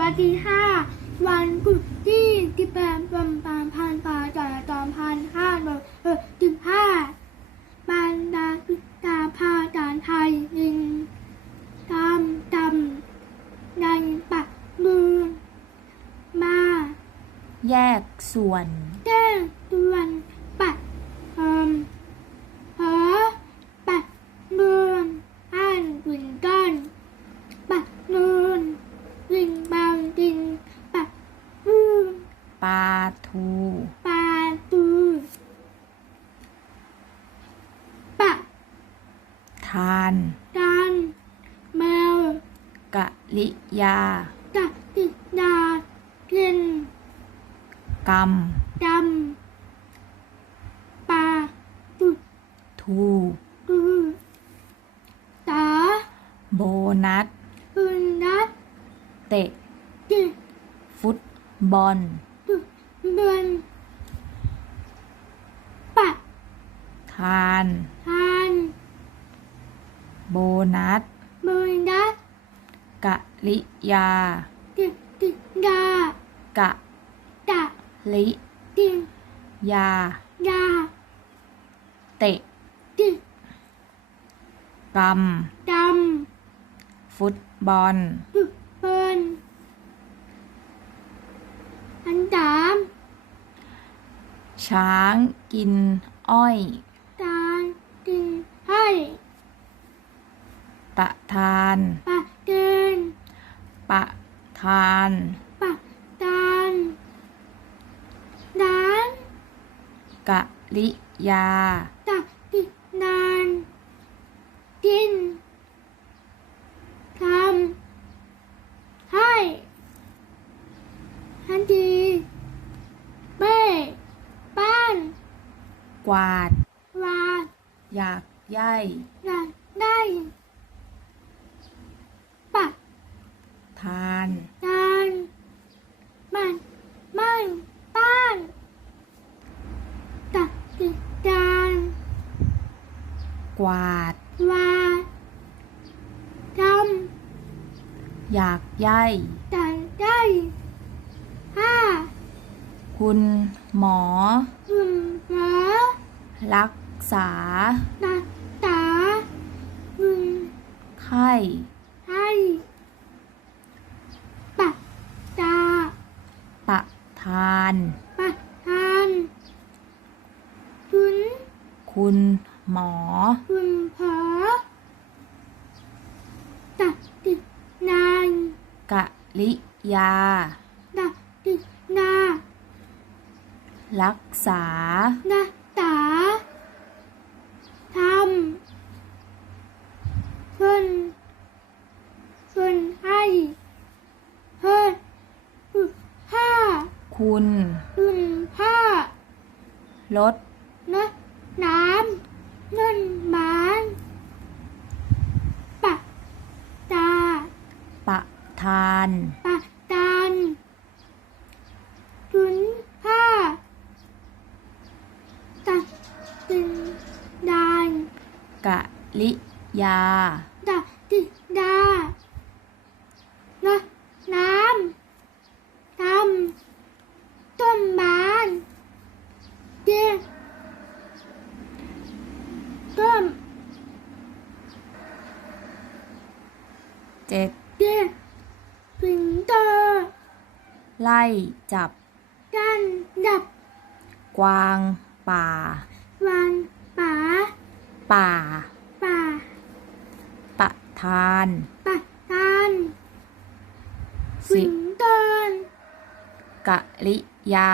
วัสดีค่ะ วันกุดที่ที่แปดวันปานพันปาจ่อยจอมพันห้าโดยเออถึงห้าบรรดาพิตาพาจานไทยยิงตามดำในปักมือมา แยกส่วนแจ้งตวนปัดเอิมหอปัดเมืองอ่านวินก้อนปัดเมืองวิงบางดินปัดมือ ปลาทูปาตูปัดทานกันแมวกะลิยาตัดติดดาเกินกรรมดำปลาตุดทูดูตาโบนัสปืนนัดเตะติดฟุตบอล ตุดเดินปัดทาน ทานโบนัสปืนนัดกะลิยาติดติดดากะตะลิติดยา ดาเตะติดกรรมดฟุตบอลำตุดเปินอันสาม ช้างกินอ้อยตาติงให้ตะทานปะเดินปะทานปะตานดานกะลิยา ตักติดนานกินทำให้ทันทีเบ้บ้าน กวาด วาด อยากใย่อยากได้ปักทานดานมันมันบ้านตักติดดานกวาด วาดทอยากใย่ำแต่ได้ห้าคุณหมอหุ่นหมา รักษาตาตาหุ่นไข้ให้ปะตาปะทานปะทานหุ่นคุณหมอหุ่นผาตัดติดนานกะลิยาตัดติดนารักษานาตาทำคนคนให้เพิ่มผ้า คุณอุ่นผ้าลดนะน้ำนั่นหมานปะตาปะทานปะตันถุนผ้าตัดตินดานกะลิยาดาติดานะน้ำทำ ต้นบานเจ๊ต้นเจ็ดเจ๊ปิ่นโตไล่จับ กันดับ กวางป่า วันป่าป่า ป่าปะทานปะตันสิปิ่นโตน กะลิยา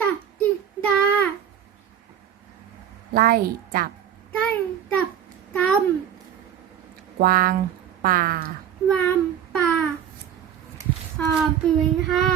ตัดติดา ไล่จับกันดับตกวางป่าำวามป่าพอปืนห้า